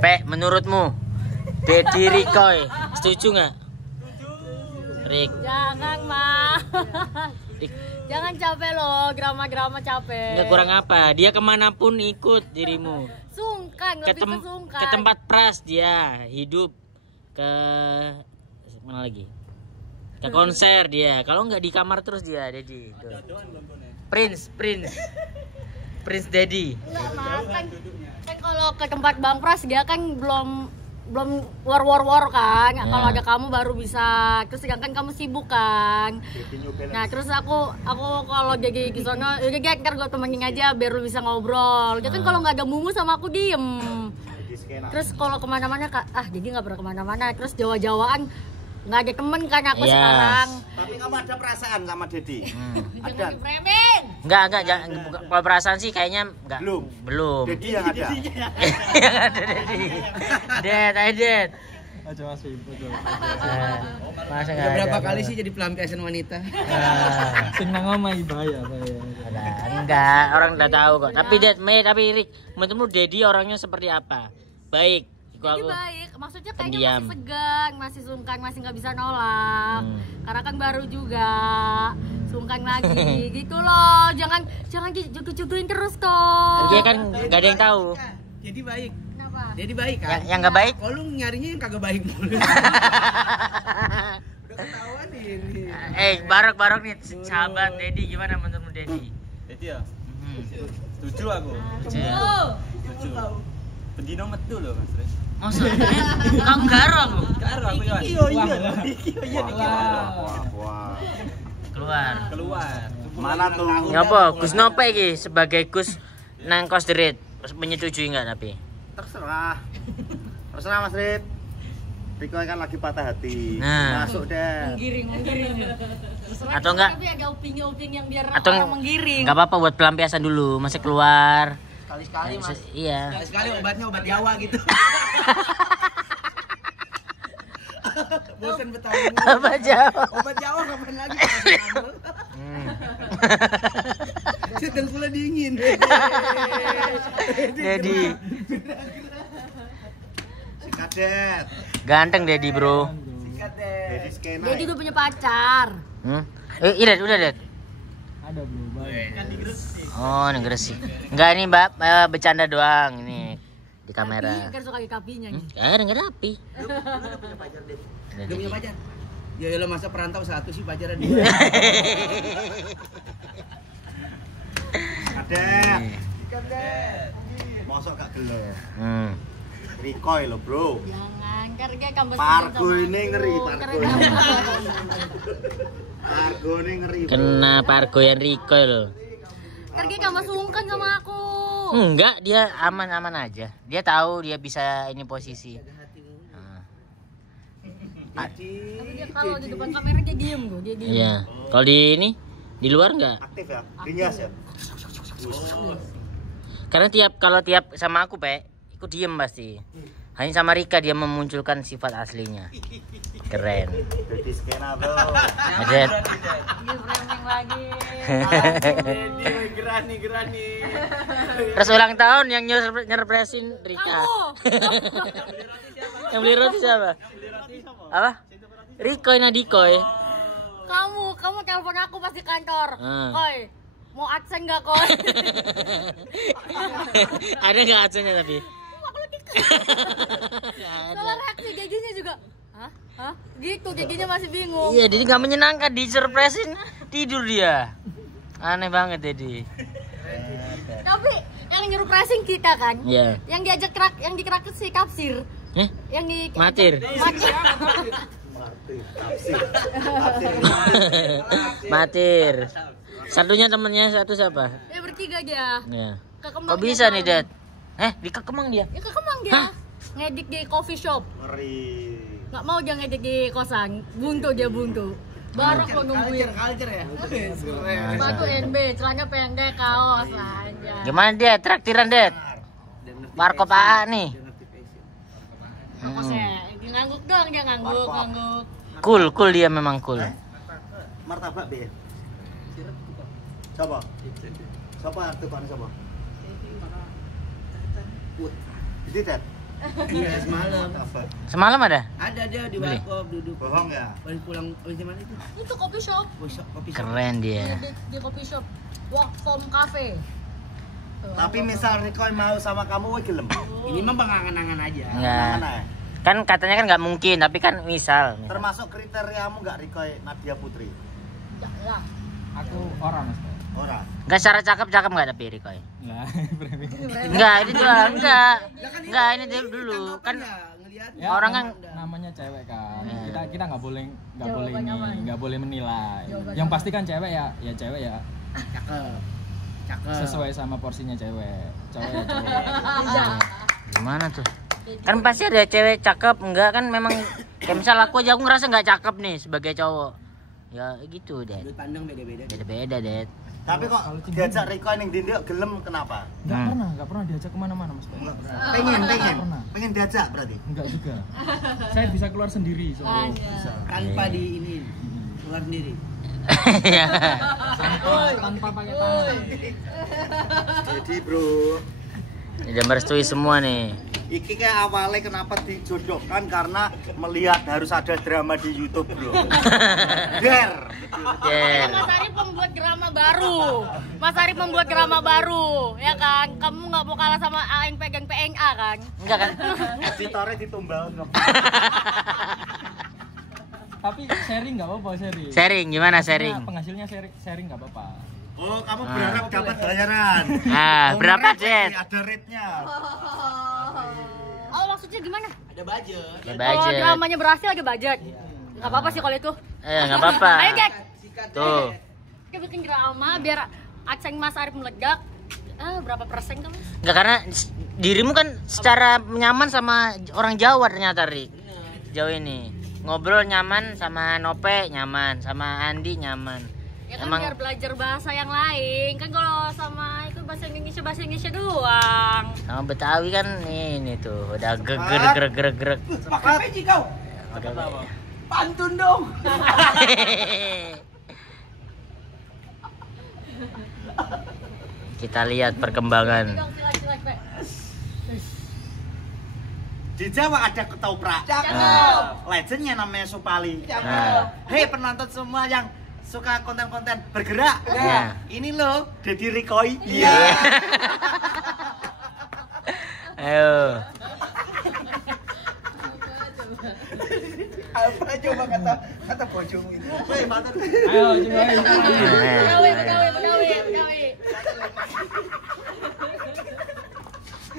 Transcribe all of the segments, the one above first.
Pe, menurutmu Deddy Rikoy setuju nggak? Rik. Jangan, Mas. Jangan capek loh, grama-grama capek. Nggak kurang apa? Dia kemanapun ikut dirimu. Sungkan, lebih ke sungkan. Ke tempat pras dia hidup, ke mana lagi? Ke konser dia. Kalau nggak di kamar terus dia, Deddy. Prince Deddy. Enggak, Mas. Kan kalau ke tempat Bang Pras dia kan belum war kan. Ya. Kalau ada kamu baru bisa. Terus sedangkan kamu sibuk kan. Nah, terus aku kalau jadi ke sono, udah gak, ntar gue temenin aja biar lu bisa ngobrol. Dia kan kalau nggak ada Mumu sama aku diem. Terus kalau kemana-mana jadi nggak pernah kemana-mana. Terus Jawa-Jawaan nggak ada temen kan aku sekarang. Tapi kamu ada perasaan sama Deddy? Ada. Premen. Enggak, jangan. Kalau perasaan sih kayaknya enggak. Belum. Deddy yang ada. Yang ada Deddy. Dead. Aja Mas Wim, betul. Masa Udah berapa kali sih jadi pelampiasan wanita? Sing nang omah bahaya. Enggak, orang udah tahu kok. Tapi tapi Rick, menurutmu Deddy orangnya seperti apa? Baik. Jadi baik, maksudnya kayaknya pendiam. masih segan, masih sungkan, masih nggak bisa nolak. Karena kan baru juga, sungkan lagi, gitu loh. Jangan jugu-juguin terus kok. Dia kan nggak ada yang tahu. Jadi baik. Kenapa? Jadi baik kan? Yang nggak baik? Kalau lu nyarinya yang kagak baik mulu. Udah ketahuan ini. Barok nih sahabat Deddy, gimana menurutmu Deddy? Deddy ya? Setuju aku. Setuju. Pendino metu loh Mas Res. Masa? Kamu garong lu? Karo aku ya. Wah. Keluar. Mana tuh? Ngapa? Gus Nope iki sebagai Gus nang Kos Derit menyetujui nggak tapi? Terserah Mas Rit. Riko kan lagi patah hati. Nah. Masuk deh. Menggiring. Atau enggak? Tapi ada opini yang biar Atau orang menggiring. nggak apa-apa buat pelampiasan dulu, masih keluar. Sekali-sekali Mas. Iya. Sekali obatnya obat Jawa gitu. Bosan Betawi. Apa Jawa? Obat Jawa kapan lagi? Sedang pula dingin. Deddy. Kadet. Ganteng Deddy, Bro. Deddy skena. Dia juga punya pacar. Iya, udah, Dad. Ada bro, baik. Oh, ini Gresik. Enggak, ini Mbak bercanda doang ini di kamera. Tapi kan suka kapinya nih. Enggak rapi. Dia punya pacar. Ya elah masa perantau satu sih pacaran dia. Kadet. Mosok gak gelo. Rikoy lo, Bro. Jangan, karena kampus Pargo ini ngeri, Pargo. Pargo ini ngeri. Kena Pargoyan Rikoy loh. Karena kamu sungkan sama aku. Enggak, dia aman-aman aja. Dia tahu dia bisa ini posisi. Tapi dia kalau di depan kamera dia diem tuh, dia diem. Iya. Kalau di luar enggak? Aktif ya? Ringas ya? Karena kalau tiap sama aku, ikut diem pasti. Hanya sama Rika dia memunculkan sifat aslinya. Keren. Deddy skena, Bro. Adet. Dia framing lagi. Gerani. Terus ulang tahun yang nyerpresin Rika. Yang beli roti siapa? Apa? Rikoy Nadikoy. Kamu telepon aku pas di kantor. Koi, mau adsen nggak Koi? Ada nggak adsennya tapi? Soalnya reaksi gajinya juga. Hah? Gitu, gajinya masih bingung. Iya, jadi nggak menyenangkan disurpresin tidur dia. Aneh banget Deddy. Tapi yang nyuruh pressing kita kan? Iya. Yang diajak yang dikerakit si Kapsir. Yang di Matir. Matir. Satunya temennya satu siapa? Ya bertiga dia. Ya. Kekemang Kok bisa dia nih, Dad? Di Kekemang dia? Ya Kekemang dia. Ngedit di coffee shop. Ngeri. Nggak mau dia ngedit di kosan. Buntu. Barok lo nungguin. Culture ya. Sepatu NB, celana pendek, kaos aja. Gimana dia? Traktiran, Dad? Warkop AA nih. Kaosnya ngangguk doang dia ngangguk. Cool dia memang cool. Martabak B. Coba. Siapa tukangnya siapa? Jadi, Dad. Iya, semalam. Semalam ada? Ada dia di Beli. warkop duduk. Bohong ya? Baru pulang dari mana itu? Itu kopi shop. Kopi shop. Keren dia. Di kopi shop. Walk from cafe. Tapi misal Rikoy mau sama kamu, woi gelem. Ini mah pengangan-angan aja. Enggak. Mana ya? Kan katanya kan nggak mungkin, tapi kan misal. Termasuk kriteriamu nggak Rikoy Nadia Putri? Ya. Aku orang Mas. Ora. Enggak secara cakep nggak tapi Rikoy. Lah, Enggak, ini juga enggak. Enggak, ini dia dulu kan ngelihat orang kan namanya cewek kan. Ya. Kita nggak boleh Jawaban aman. nggak boleh menilai. Jawaban Yang aman. pasti kan cewek ya cewek ya cakep. sesuai sama porsinya cewek. Cowok ya cowok. gimana tuh? Kan pasti ada cewek cakep, enggak kan memang kayak misal aku aja aku ngerasa nggak cakep nih sebagai cowok. Ya gitu, Det. Sudut pandang beda-beda. Beda-beda, Det. Tapi kok diajak Rikoy ning Dindik gelem kenapa? Nggak pernah diajak kemana-mana Mas. Pengen diajak berarti. Enggak juga. Saya bisa keluar sendiri soalnya. Tanpa di ini keluar sendiri. Iya. Tanpa pakai tangan. Jadi bro, Udah merestui semua nih. iki kayak awalnya kenapa dijodohkan karena melihat harus ada drama di YouTube bro. Der. Der. Mas Arif membuat drama baru. Mas Arif membuat drama baru, ya kan? Kamu nggak mau kalah sama ANP Gang PNA kan? Enggak kan? Editornya ditumbal. Tapi sharing nggak apa-apa sharing. Sharing gimana sharing? Nah, penghasilnya sharing nggak apa-apa. Oh, kamu berharap dapat bayaran. Ah, Oh, berapa, murah, Det? Ada rate-nya. Oh, maksudnya gimana? Ada budget. Ya Kalau budget. dramanya berhasil ada budget. Nggak apa-apa sih kalau itu. Enggak apa-apa. Ayo, Gek. Tuh. Kita bikin drama biar aceng Mas Arif meledak. Berapa persen kamu? Enggak karena dirimu kan secara nyaman sama orang Jawa ternyata, Rik. Jauh ini. Ngobrol nyaman sama Nope nyaman, sama Andi nyaman. Ya kan biar belajar bahasa yang lain. Kan kalau sama itu bahasa Indonesia doang. sama Betawi kan ini tuh udah geger. Pakai peci kau. Pantun dong. Kita lihat perkembangan. Silak, Pak. Di Jawa ada ketoprak. Cakep. Legendnya namanya Supali. Nah, Hei penonton semua yang suka konten-konten bergerak. Ya. Ini loh, Deddy Rikoy. Ayo. Apa coba kata bojomu itu? Woi, mantan. Ayo coba. Begawi.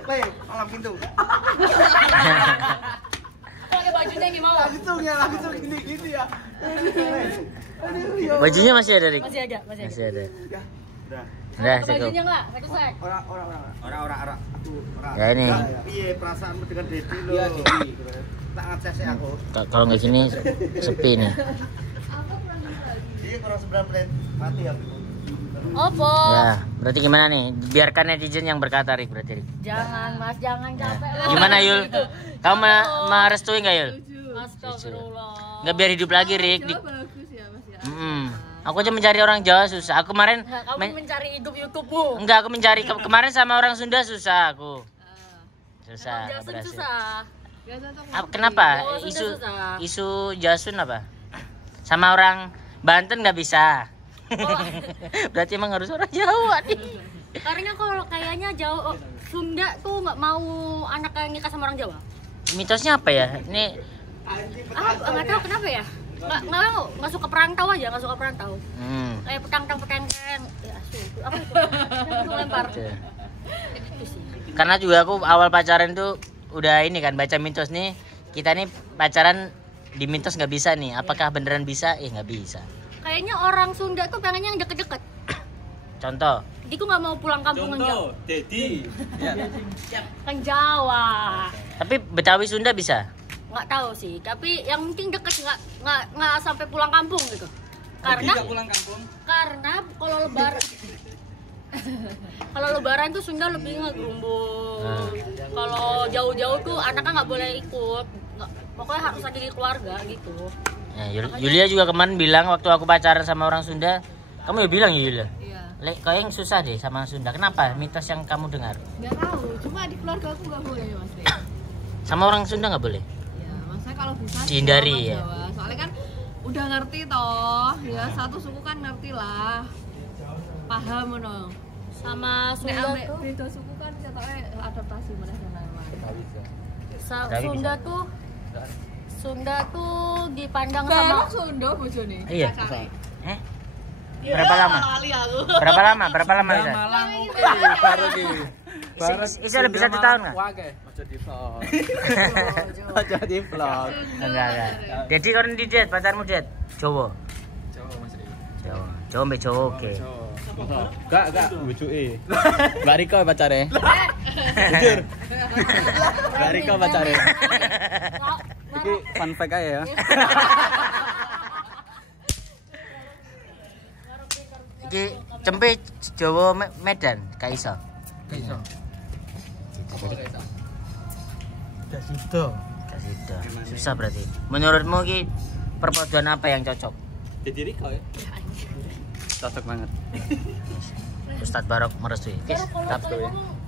Woi, malam pintu. Pakai bajunya gimana? Langsung gini ya. Bajunya masih ada, Rik? Masih ada. Masih ada. Udah. Udah, Pakai cukup. bajunya enggak? Pakai sek. Ora. Aku ora. Ya, ini. Piye perasaanmu dengan Deddy lo? Iya, Deddy. Tak ngecek sih aku. Kalau nggak gini sepi nih. Iya, kurang 9 menit. Mati aku. Opo. Ya, berarti gimana nih? Biarkan netizen yang berkata, Rik, berarti, Rik. Jangan Mas, jangan capek. Gimana, Yul? Kamu merestui nggak, Yul? Astagfirullah. Nggak biar hidup lagi, Rik. Aku aja mencari orang Jawa susah. Aku kemarin Nah, kamu mencari hidup YouTube-mu. enggak, aku mencari kemarin sama orang Sunda susah aku. Susah, nggak Jasun berhasil. susah. Kenapa? Jawa Sunda susah. Isu Jasun apa? Sama orang Banten nggak bisa. Berarti emang harus orang Jawa nih. Karena kalau kayaknya Jawa Sunda tuh nggak mau anak yang nikah sama orang Jawa. Mitosnya apa ya? Ini Nggak tahu kenapa ya. Nggak suka perantau aja, nggak suka perantau. Kayak petang-petang ya apa itu? Yang lempar. Gitu. Itu sih. Karena juga aku awal pacaran tuh udah ini kan baca mitos nih. Kita nih pacaran di mitos nggak bisa nih. Apakah beneran bisa? Nggak bisa. Kayaknya orang Sunda tuh pengennya yang deket-deket. Contoh. Jadi tuh nggak mau pulang kampung yang jauh. Contoh, Dedi. Ya. Kan Jawa. Tapi Betawi Sunda bisa. Nggak tahu sih, tapi yang penting deket nggak sampai pulang kampung gitu. Karena Tidak pulang kampung. karena kalau lebaran kalau lebaran tuh Sunda lebih ngegerumbung. Kalau jauh-jauh tuh anaknya nggak boleh ikut. Pokoknya harus ada di keluarga gitu. Ya, Yulia juga kemarin bilang waktu aku pacaran sama orang Sunda, kamu ya bilang ya Yulia. Iya. Kayaknya yang susah deh sama Sunda. Kenapa? Mitos yang kamu dengar? Nggak tahu, cuma di keluarga aku nggak boleh mas. Sama orang Sunda nggak boleh? Ya, maksudnya kalau bisa Dihindari, sama ya. Jawa. Soalnya kan udah ngerti toh, ya satu suku kan ngerti lah. Paham no. Sama Nek Sunda ambek tuh beda suku kan ketoknya adaptasi mana sana Tapi Sunda bisa. tuh Sunda tuh dipandang Sama sama Sunda bojone. Iya. Cacare. Ya, Berapa lama? Lali aku. Berapa lama? Berapa lama Lisa? Malang oke, baru ki. Isa lebih 1 tahun nggak? Oke, ojo di vlog. Ojo di vlog. Enggak. Jadi kan di diet, pacarmu diet? Jawa. Jawa Mas Ri. Jawa. Jawa mbek Jawa oke. Enggak, bujuke. Mbak Rika pacare. Jujur. Mbak Rika pacare. Iki fun fact aja ya. Iki cempe Jawa Medan, gak iso. Iso. Jadi Gak sido. gak sido. Susah berarti. Menurutmu ki perpaduan apa yang cocok? Jadi Rika ya. Cocok banget. Ustadz Barok merestui. Oke, Kalau tap. ngomong